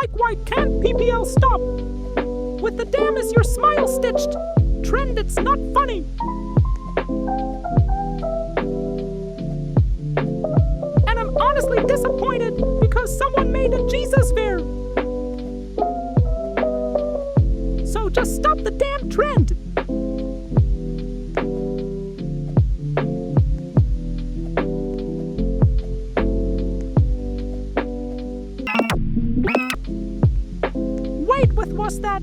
Like, why can't PPL stop? With the damn is your smile stitched. Trend, it's not funny. And I'm honestly disappointed because someone made a Jesus fair. So just stop the damn trend. Wait, what's that?